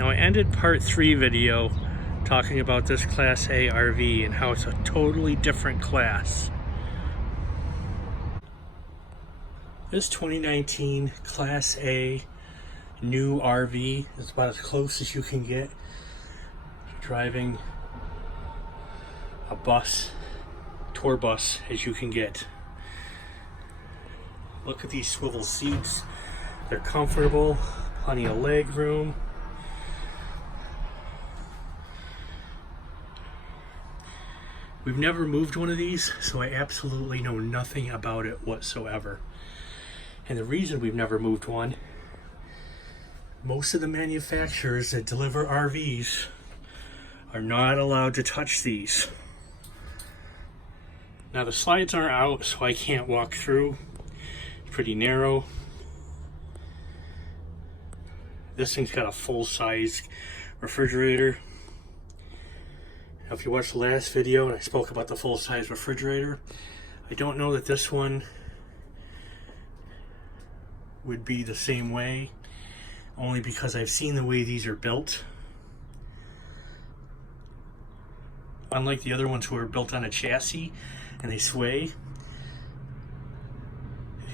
Now I ended part 3 video talking about this Class A RV and how it's a totally different class. This 2019 Class A new RV is about as close as you can get to driving a bus, tour bus, as you can get. Look at these swivel seats. They're comfortable, plenty of leg room. We've never moved one of these, so I absolutely know nothing about it whatsoever. And the reason we've never moved one, most of the manufacturers that deliver RVs are not allowed to touch these. Now the slides aren't out, so I can't walk through. It's pretty narrow. This thing's got a full-size refrigerator. Now, if you watched the last video and I spoke about the full-size refrigerator, I don't know that this one would be the same way, only because I've seen the way these are built. Unlike the other ones who are built on a chassis and they sway,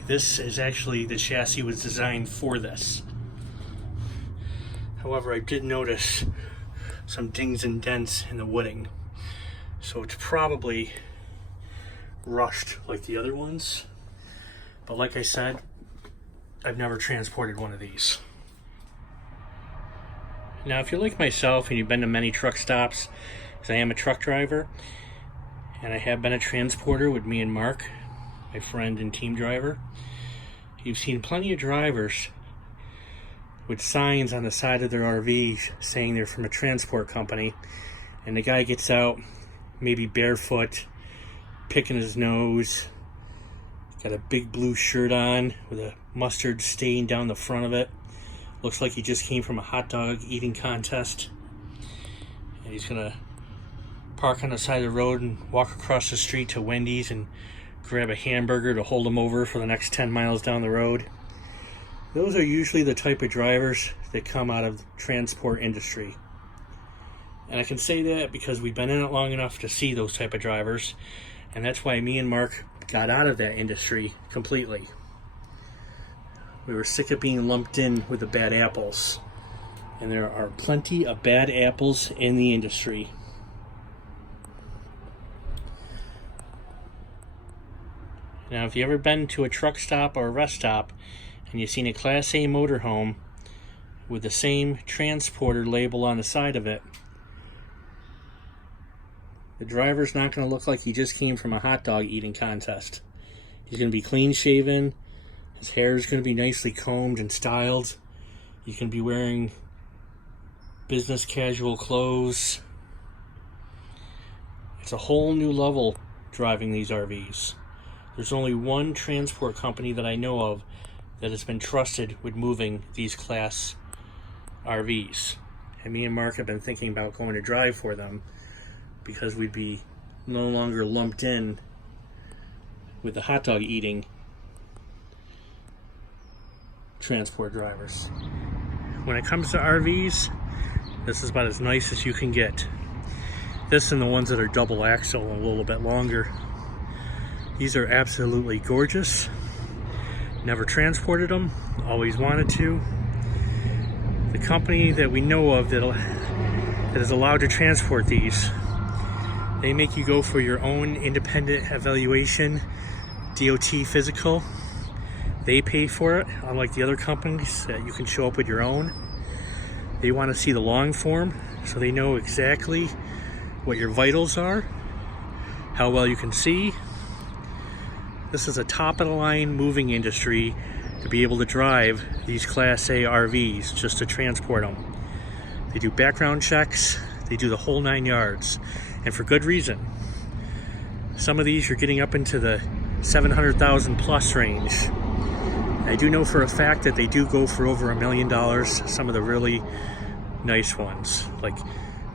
this is actually, the chassis was designed for this. However, I did notice some dings and dents in the wooding, so it's probably rushed like the other ones. But like I said, I've never transported one of these. Now, if you're like myself and you've been to many truck stops, because I am a truck driver, and I have been a transporter with me and Mark, my friend and team driver, you've seen plenty of drivers with signs on the side of their RVs saying they're from a transport company, and the guy gets out, maybe barefoot, picking his nose, got a big blue shirt on with a mustard stain down the front of it. Looks like he just came from a hot dog eating contest, and he's gonna park on the side of the road and walk across the street to Wendy's and grab a hamburger to hold him over for the next 10 miles down the road. Those are usually the type of drivers that come out of the transport industry. And I can say that because we've been in it long enough to see those type of drivers, and that's why me and Mark got out of that industry completely. We were sick of being lumped in with the bad apples, and there are plenty of bad apples in the industry. Now, if you've ever been to a truck stop or a rest stop and you've seen a Class A motorhome with the same transporter label on the side of it, the driver's not going to look like he just came from a hot dog eating contest. He's going to be clean shaven. His hair is going to be nicely combed and styled. You can be wearing business casual clothes. It's a whole new level driving these RVs. There's only one transport company that I know of that has been trusted with moving these Class RVs. And me and Mark have been thinking about going to drive for them because we'd be no longer lumped in with the hot dog eating transport drivers. When it comes to RVs, this is about as nice as you can get. This and the ones that are double axle and a little bit longer. These are absolutely gorgeous. Never transported them, always wanted to. The company that we know of that is allowed to transport these, they make you go for your own independent evaluation, DOT physical. They pay for it, unlike the other companies that you can show up with your own. They want to see the long form, so they know exactly what your vitals are, how well you can see. This is a top-of-the-line moving industry to be able to drive these Class A RVs just to transport them. They do background checks, they do the whole 9 yards, and for good reason. Some of these you're getting up into the 700,000 plus range. I do know for a fact that they do go for over $1 million, some of the really nice ones, like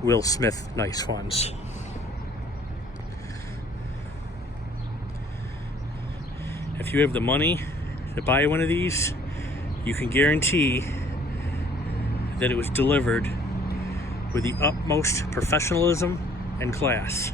Will Smith nice ones. If you have the money to buy one of these, you can guarantee that it was delivered with the utmost professionalism and class.